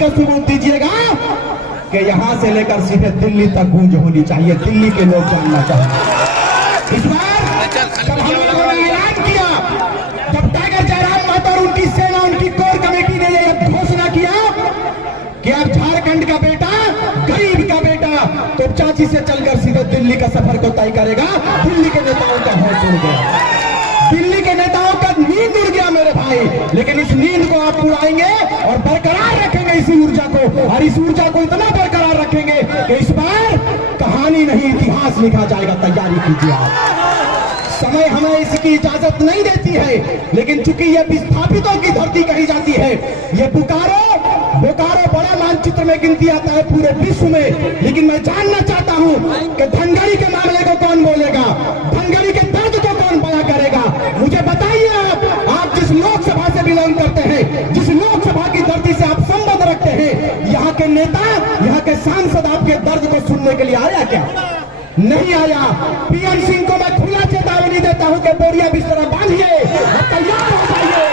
का सबूत दीजिएगा कि यहां से लेकर सीधे दिल्ली तक गूंज होनी चाहिए, दिल्ली के लोग जानना चाहते। इस बार जब हम लोगों ने ऐलान किया, जब टाइगर जयराम महतो और उनकी सेना, उनकी कोर कमेटी ने यह घोषणा किया कि अब झारखंड का बेटा, गरीब का बेटा तो चाची से चलकर सीधे दिल्ली का सफर को तय करेगा, दिल्ली के नेताओं का होश उड़ गया, दिल्ली के नेताओं का नींद उड़ गया मेरे भाई। लेकिन इस नींद को आप उड़ाएंगे और बरकरार रखेंगे इसी ऊर्जा को, और इस ऊर्जा को इतना बरकरार रखेंगे कि इस बार कहानी नहीं इतिहास लिखा जाएगा। तैयारी कीजिए आप, समय हमें इसकी इजाजत नहीं देती है, लेकिन चूंकि ये विस्थापितों की धरती कही जाती है, ये बोकारो बड़ा मानचित्र में गिनती आता है पूरे विश्व में। लेकिन मैं जानना चाहता हूं कि धनगढ़ी के मामले को कौन बोलेगा, धनगढ़ी के दर्द को कौन बयां करेगा। मुझे बताइए आप जिस लोकसभा से बिलोंग करते हैं, जिस लोकसभा की धरती से आप संबंध रखते हैं, यहाँ के नेता, यहाँ के सांसद आपके दर्द को सुनने के लिए आया क्या? नहीं आया। पीएन सिंह को मैं खुला चेतावनी देता हूं कि बोरिया बिस्तरा बांधिए, तैयार हो जाइए।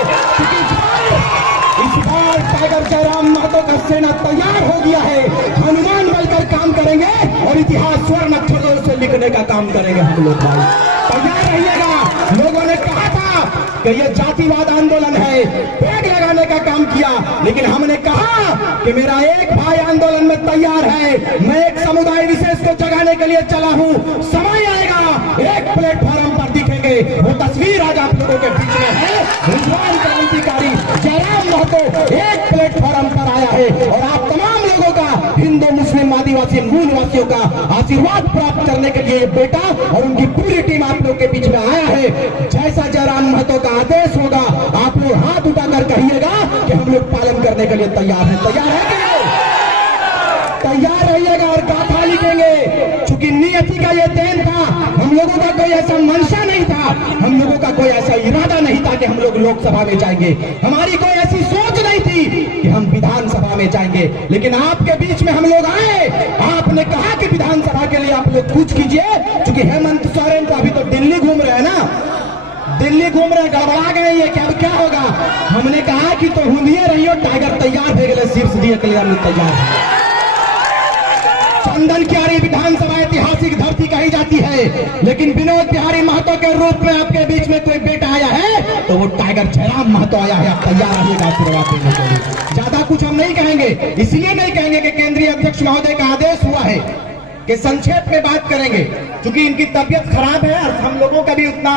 इस बार टाइगर जयराम महतो का सेना तैयार हो गया है, हनुमान बनकर काम करेंगे और इतिहास स्वर्ण अक्षरों से लिखने का काम करेंगे हम लोग। भाई तैयार रहिएगा। लोगों ने कहा था कि यह जातिवाद आंदोलन है, बैग लगाने का काम किया, लेकिन हमने कहा कि मेरा एक भाई आंदोलन में तैयार है, मैं एक समुदाय विशेष को जगाने के लिए चला हूं। समय आएगा, एक प्लेटफॉर्म पर दिखेंगे, वो तस्वीर आज आप लोगों के बीच में है। हिंदुस्तान क्रांतिकारी जयराम महतो एक प्लेटफॉर्म पर आया है और आप तमाम लोगों का, हिंदू, मुस्लिम, आदिवासी, मूल वासियों का आशीर्वाद प्राप्त करने के लिए बेटा और उनकी पूरी टीम आप लोग के बीच में आया है। जैसा जयराम महतो का आदेश होगा, आप लोग हाथ उठाकर कहिएगा कि हम लोग पालन करने के लिए तैयार हैं। तैयार है कि नहीं? तैयार रहिएगा और गाथा लिखेंगे। चूंकि नियति का ये देन था, हम लोगों का कोई ऐसा मंशा नहीं था, हम लोगों का कोई ऐसा इरादा नहीं था कि हम लोग लोकसभा में जाएंगे, हमारी कोई ऐसी सोच नहीं थी कि हम विधानसभा में जाएंगे। लेकिन आपके बीच में हम लोग आए, आपने कहा कि विधानसभा के लिए आप लोग कुछ कीजिए। चूंकि हेमंत सोरेन तो अभी तो दिल्ली घूम रहे हैं ना, दिल्ली घूम रहे, गड़बड़ा गए, ये क्या होगा? हमने कहा कि तो हुंदिए रहियो, टाइगर तैयार हो गए, शीर्ष दिए के लिए हम तैयार हैं। चंदन क्यारी विधानसभा ऐतिहासिक धरती कही जाती है, लेकिन विनोद बिहारी महतो के रूप में आपके बीच में कोई बेटा आया है तो वो टाइगर जयराम महतो आया है। आप तैयार रहिएगा आशीर्वाद देने के लिए। ज्यादा कुछ हम नहीं कहेंगे, इसलिए नहीं कहेंगे कि केंद्रीय अध्यक्ष महोदय का आदेश हुआ है कि संक्षेप में बात करेंगे, क्योंकि इनकी तबियत खराब है और हम लोगों का भी उतना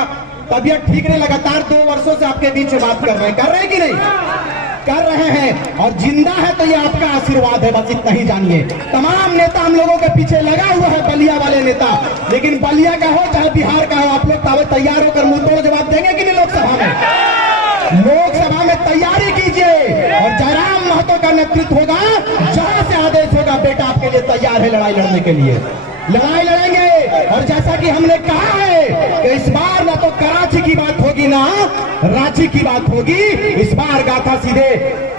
तबियत ठीक नहीं। लगातार 2 वर्षों से आपके बीच में बात कर रहे हैं कि नहीं कर रहे हैं, और जिंदा है तो ये आपका आशीर्वाद है, बस इतना ही जानिए। तमाम नेता हम लोगों के पीछे लगा हुआ है, बलिया वाले नेता, लेकिन बलिया का हो चाहे बिहार का हो, आप लोग तैयार होकर मुंह तोड़ जवाब देंगे कि नहीं लोकसभा में? लोकसभा में तैयारी कीजिए और जयराम महतो का नेतृत्व होगा, जहां से आदेश होगा, बेटा आपके लिए तैयार है लड़ाई लड़ने के लिए। लड़ाई लड़ेंगे। और जैसा कि हमने कहा है कि इस बार ना तो कराची की बात होगी ना रांची की बात होगी, इस बार गाथा सीधे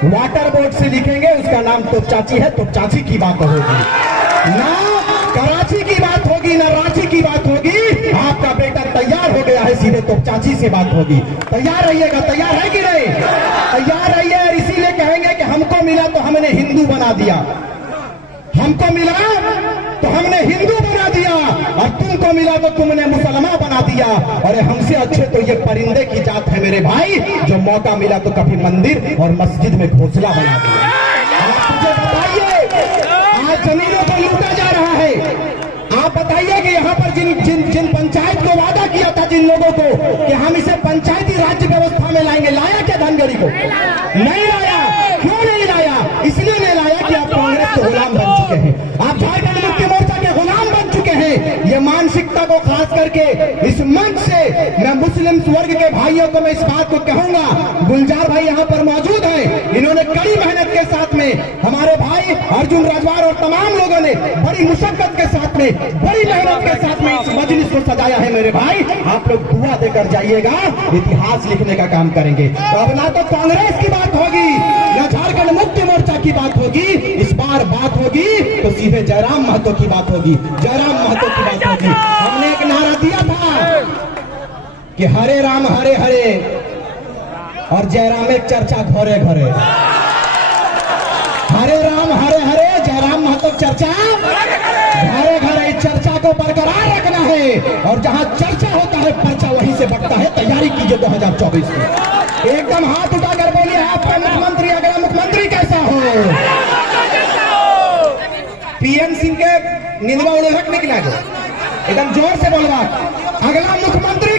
वाटर बोर्ड से लिखेंगे, उसका नाम तो चाची है, तो चाची की बात होगी, ना कराची की बात होगी ना रांची की बात होगी। आपका बेटा तैयार हो गया है, सीधे तो चाची से बात होगी। तैयार रहिएगा। तैयार है कि नहीं? तैयार रहिए। और इसीलिए कहेंगे कि हमको मिला तो हमने हिंदू बना दिया, हमको मिला तो हमने हिंदू बना दिया, और तुमको मिला तो तुमने मुसलमान बना दिया। और हमसे अच्छे तो ये परिंदे की जात है मेरे भाई, जो मौका मिला तो कभी मंदिर और मस्जिद में घोंसला बना दिया। आप मुझे बताइए, आज जमीनों को लूटा जा रहा है। आप बताइए कि यहाँ पर जिन पंचायत को वादा किया था, जिन लोगों को कि हम इसे पंचायती राज्य व्यवस्था में लाएंगे, लाया क्या धनगढ़ी को? नहीं लाया। क्यों नहीं लाया? इसलिए नहीं लाया कि आप कांग्रेस के गुलाम बन चुके हैं, आप झारखंड मुक्ति मोर्चा के गुलाम बन चुके हैं। ये मानसिकता को खास करके इस मंच से मैं मुस्लिम वर्ग के भाइयों को मैं इस बात को कहूंगा, गुलजार भाई यहाँ पर मौजूद हैं, इन्होंने कड़ी मेहनत के साथ में, हमारे भाई अर्जुन राजवार और तमाम लोगों ने बड़ी मुशक्कत के साथ में, बड़ी मेहनत के साथ में इस मजलिस को सजाया है। मेरे भाई आप लोग दुआ देकर जाइएगा, इतिहास लिखने का काम करेंगे। तो अब ना तो कांग्रेस की बात होगी, ना झारखंड मुक्ति मोर्चा की बात होगी, इस बार बात होगी तो सीधे जयराम महतो की बात होगी, जयराम महतो की बात होगी। हमने एक नारा दिया था कि हरे राम हरे हरे और जयराम एक चर्चा घरे घरे, हरे और जहां चर्चा होता है पर्चा वहीं से बढ़ता है। तैयारी कीजिए 2024 की। एकदम हाथ उठाकर बोलिए आपका मुख्यमंत्री, अगला मुख्यमंत्री कैसा हो? पीएम सिंह के नींदवा उड़क निकला गया, एकदम जोर से बोलवा, अगला मुख्यमंत्री